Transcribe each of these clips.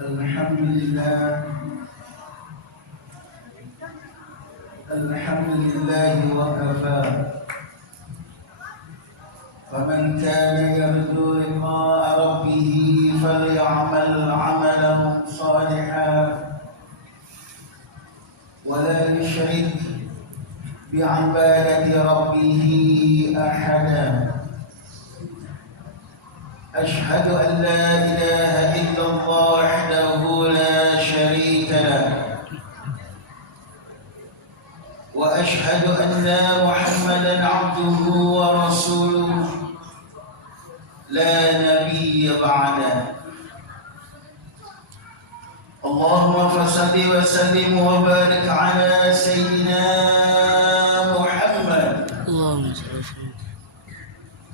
الحمد لله الحمد لله وكفى. فمن كان يرجو لقاء ربه فليعمل عملا صالحا ولا يشرك بعبادة ربه أحدا. أشهد أن لا إله إلا الله وحده لا شريك له، وأشهد أن محمدا عبده ورسوله لا نبي بعده. اللهم فصل وسلم وبارك على سيدنا محمد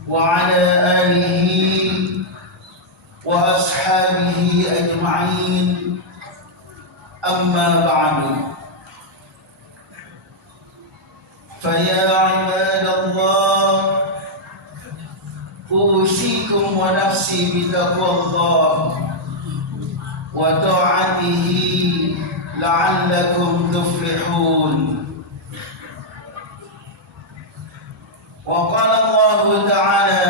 وعلى آله وأصحابه أجمعين. أما بعد، فيا عباد الله، أوصيكم ونفسي بتقوى الله وطاعته لعلكم تفلحون. وقال الله تعالى: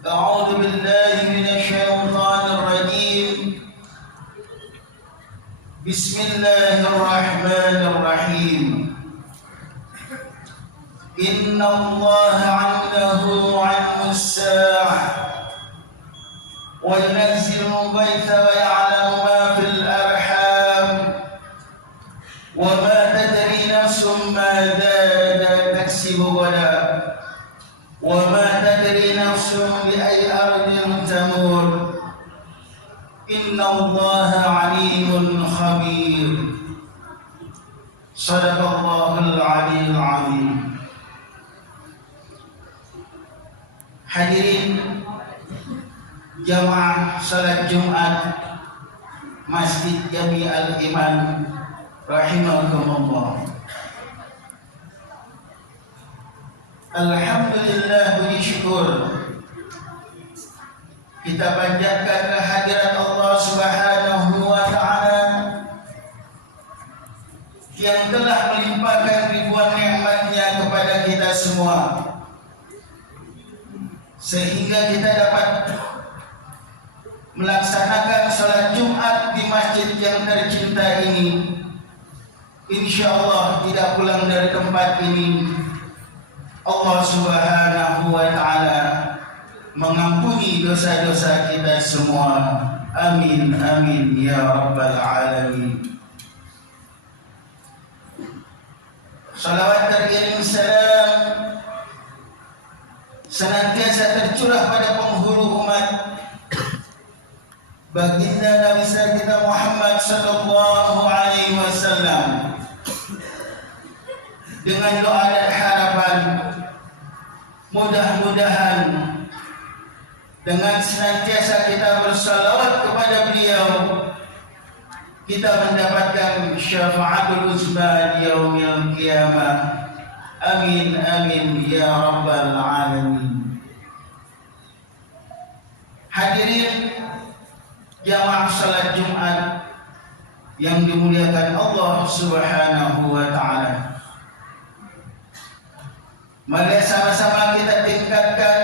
أعوذ بالله من الشيطان الرجيم، بسم الله الرحمن الرحيم. إن الله عنده علم الساعة وينزل الغيث ويعلم ما في الأرحام وما تدري نفس ماذا تكسب غدا وما تدري نفس بأي أرض تموت. إن الله عليم خبير. صدق الله العلي العظيم. Hadirin jamaah salat Jumat Masjid Jami Al-Iman rahimakumullah. Alhamdulillah, puji syukur kita panjatkan kehadirat Allah Subhanahu wa taala yang telah melimpahkan ribuan nikmat-Nya kepada kita semua, sehingga kita dapat melaksanakan salat Jumat di masjid yang tercinta ini. Insyaallah tidak pulang dari tempat ini, Allah Subhanahu wa taala mengampuni dosa-dosa kita semua. Amin amin ya rabbal alamin. Salawat teriring salam senantiasa tercurah pada penghulu umat baginda Nabi kita Muhammad sallallahu alaihi wasallam, dengan doa dan harapan mudah-mudahan dengan senantiasa kita bersalawat kepada beliau, kita mendapatkan syafaatul uzma di yaumil qiyamah. Amin amin ya rabbal alamin. Hadirin jamaah salat Jumat yang dimuliakan Allah Subhanahu wa taala, mari sama-sama kita tingkatkan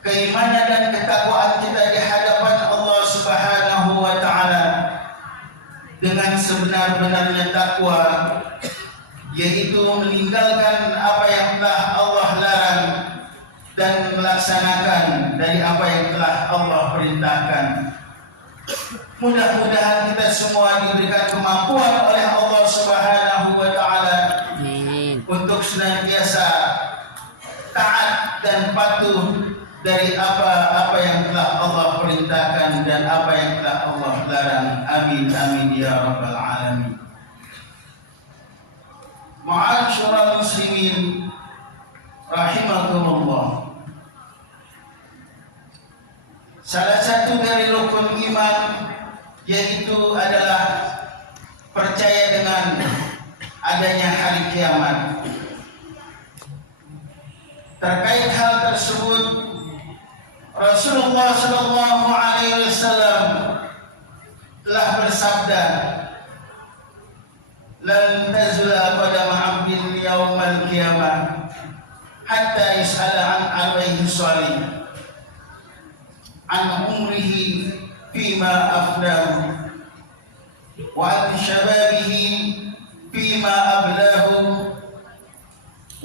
keimanan dan ketakwaan kita di hadapan Allah Subhanahu wa taala dengan sebenar-benarnya takwa, yaitu meninggalkan apa yang telah Allah larang dan melaksanakan dari apa yang telah Allah perintahkan. Mudah-mudahan kita semua diberikan kemampuan oleh Allah Subhanahu wa taala untuk senantiasa taat dan patuh dari apa yang telah Allah perintahkan dan apa yang telah Allah larang. Amin amin ya rabbal alamin. Ma'asyiral muslimin rahimakumullah. Salah satu dari rukun iman yaitu adalah percaya dengan adanya hari kiamat. Terkait hal tersebut, Rasulullah sallallahu alaihi wasallam bersabda, "Lan tazula qadama 'abdin yaumal qiyamah hatta yus'ala an arba'in shalih, an umrihi fima afnahu, wa an shababihi fima ablahu,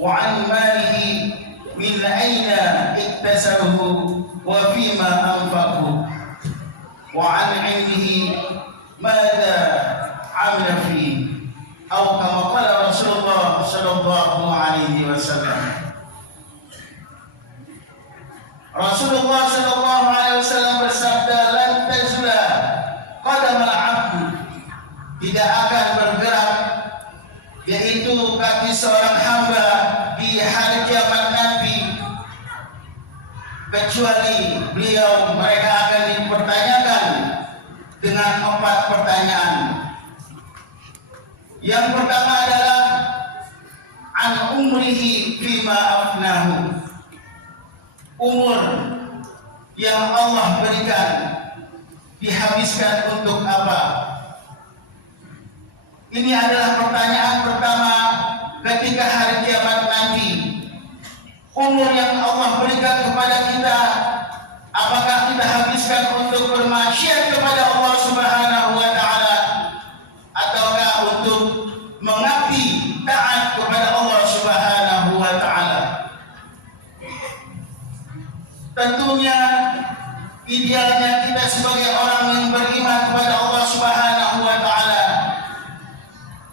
wa an malihi min aina iktasabahu wa fima anfaqahu, wa an ilmihi madza 'amila fihi." Atau kama qala Rasulullah sallallahu alaihi wasallam. Rasulullah sallallahu alaihi wasallam bersabda, "Lan tazula qadamal 'abd," tidak akan bergerak, yaitu kaki seorang hamba di hari kiamat nanti, kecuali mereka akan dipertanyakan dengan 4 pertanyaan. Yang pertama adalah an umrihi fima afnahu, umur yang Allah berikan dihabiskan untuk apa? Ini adalah pertanyaan pertama ketika hari kiamat nanti. Umur yang Allah berikan kepada kita, apakah kita habiskan untuk bermaksiat kepada Allah Subhanahu wa taala, ataukah untuk mengabdi taat kepada Allah Subhanahu wa taala? Tentunya idealnya kita sebagai orang yang beriman kepada Allah Subhanahu wa taala,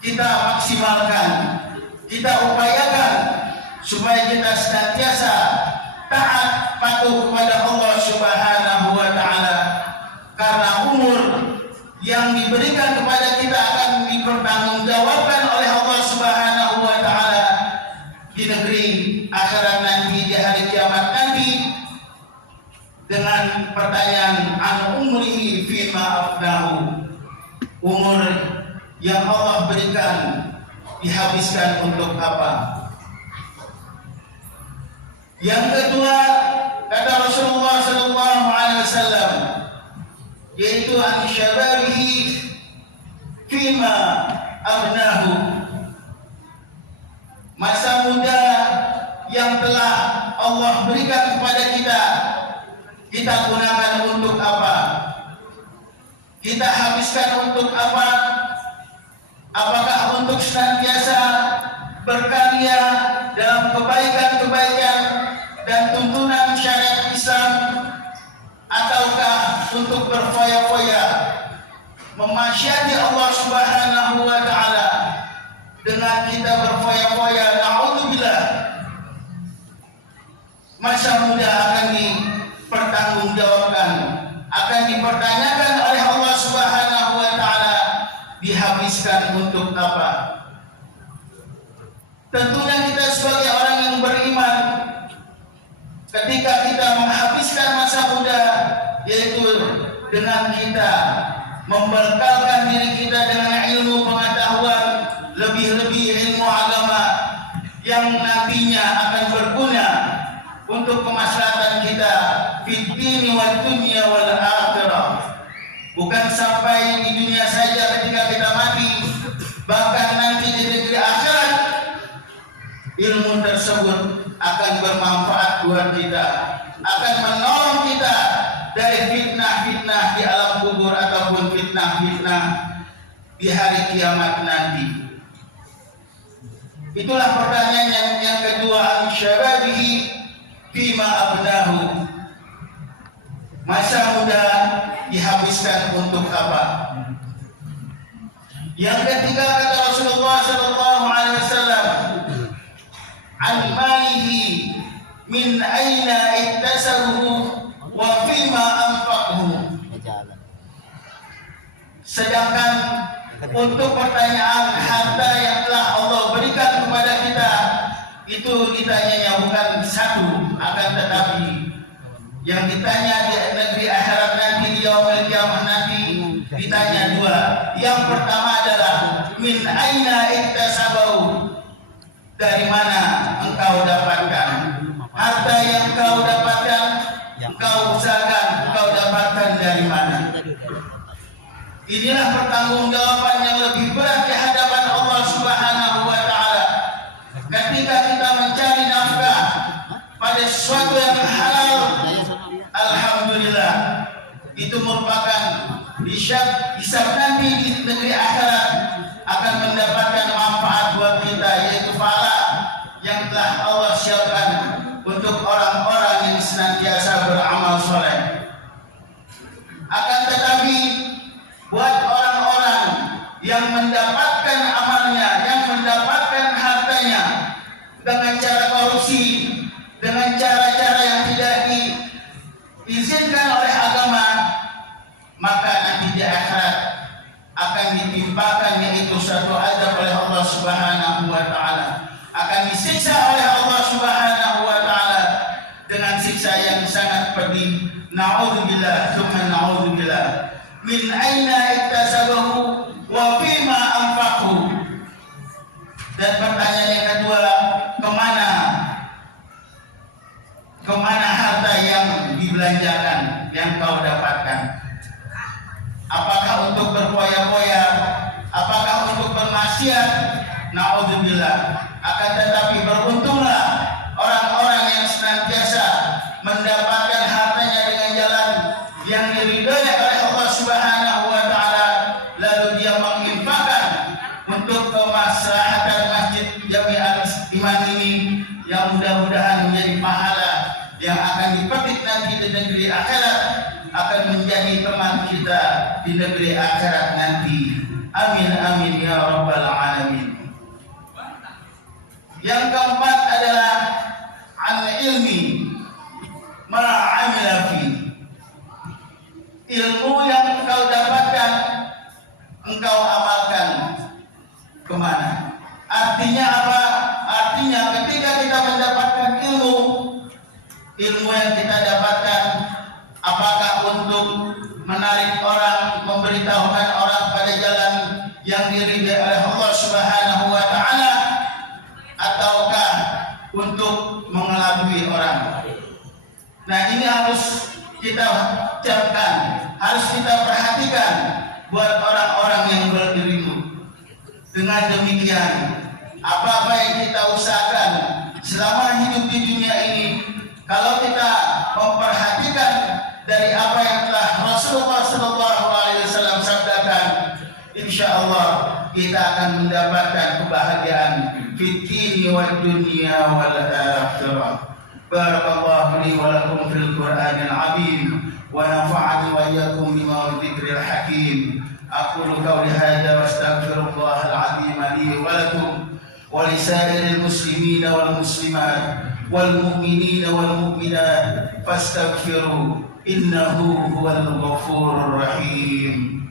kita maksimalkan, kita upayakan supaya kita senantiasa taat patuh kepada Allah Subhanahu wa taala, karena umur yang diberikan kepada kita akan dipertanggungjawabkan oleh Allah Subhanahu wa taala di negeri akhirat nanti, di hari kiamat nanti, dengan pertanyaan an umrihi fima afnahu, umur yang Allah berikan dihabiskan untuk apa? Yang kedua, kata Rasulullah sallallahu alaihi wasallam, yaitu an syababihi fima abnahu, masa muda yang telah Allah berikan kepada kita, kita gunakan untuk apa? Kita habiskan untuk apa? Apakah untuk senantiasa berkarya dalam kebaikan-kebaikan dan tuntunan syariat Islam, ataukah untuk berfoya-foya memaksiati Allah Subhanahu wa taala? Dengan kita berfoya-foya, naudzubillah, masa muda akan dipertanggungjawabkan, akan dipertanyakan oleh Allah Subhanahu wa taala, dihabiskan untuk apa? Tentunya kita sebagai orang yang beriman, ketika kita menghabiskan masa muda, yaitu dengan kita membekalkan diri kita dengan ilmu pengetahuan, lebih-lebih ilmu agama yang nantinya akan berguna untuk kemaslahatan kita fid dini wad dunya wal akhirah. Bukan sampai di dunia saja ketika kita mati, bahkan nanti di negeri akhirat ilmu tersebut akan bermanfaat buat kita, akan menolong kita dari fitnah-fitnah di alam kubur ataupun fitnah-fitnah di hari kiamat nanti. Itulah pertanyaan yang kedua, syababihi fima abnahu, masa muda dihabiskan untuk apa? Yang ketiga, kata Rasulullah sallallahu alaihi wasallam, an malihi min aina iktasabuhu wa fima anfaqahu. Sedangkan untuk pertanyaan harta yang telah Allah berikan kepada kita, itu ditanyanya bukan satu, akan tetapi yang ditanya di negeri akhirat nanti, di yaumul qiyamah nanti, ditanya 2. Yang pertama adalah min aina iktasabahu, dari mana engkau dapatkan harta yang engkau dapatkan, engkau usahakan, engkau dapatkan dari mana? Inilah pertanggungjawaban yang lebih berat di hadapan Allah Subhanahu wa taala. Ketika kita mencari nafkah pada sesuatu yang halal, alhamdulillah, itu merupakan hisab nanti di negeri akhirat akan mendapatkan manfaat buat kita, yaitu pahala yang telah Allah siapkan untuk orang-orang yang senantiasa beramal soleh. Akan tetapi buat orang-orang yang mendapatkan amalnya, yang mendapatkan hartanya dengan cara korupsi, dengan cara-cara yang tidak diizinkan oleh agama, maka nanti di akhirat akan ditimpakan yaitu satu azab oleh Allah Subhanahu wa taala, akan disiksa oleh Allah Subhanahu wa taala dengan siksa yang sangat pedih. Na'udzubillah, tsumma na'udzubillah. Min aina iktasabahu wa fima anfaqhu. Dan pertanyaan yang kedua, kemana harta yang dibelanjakan, yang kau dapatkan? Apakah untuk berfoya-foya? Apakah untuk bermaksiat? Na'udzubillah. Akan tetapi beruntunglah orang-orang yang senantiasa mendapatkan hartanya dengan jalan yang diridhoi oleh Allah Subhanahu wa taala, lalu dia menginfakkan untuk kemaslahatan Masjid Jami'at Iman ini, yang mudah-mudahan menjadi pahala yang akan dipetik nanti di negeri akhirat, akan menjadi teman kita di negeri akhirat nanti. Amin amin ya rabbal alamin. Yang keempat adalah al-ilmi ma'amila fi. Ilmu yang engkau dapatkan, engkau amalkan kemana? Artinya apa? Artinya ketika kita mendapatkan ilmu yang kita dapatkan, apakah untuk menarik orang, memberitahukan orang pada jalan yang diridhai oleh Allah Subhanahu wa taala, ataukah untuk mengelabui orang? Nah, ini harus kita camkan, harus kita perhatikan buat orang-orang yang berilmu. Dengan demikian, apa-apa yang kita usahakan selama hidup di dunia ini, kalau kita memperhatikan dari apa yang telah Rasulullah SAW sabdakan, insya Allah kita akan mendapatkan kebahagiaan fid dini wad dunya wal akhirah. Barakallahu li wa lakum fil Qur'anil azim wa nafa'ani wa iyyakum bima dzikril hakim. Aqulu qawli hadza wa astaghfirullahal azim li wa lakum wa li sa'iril muslimin wal muslimat wal mu'minin wal mu'minat fastaghfiru innahu huwal ghafurur rahim.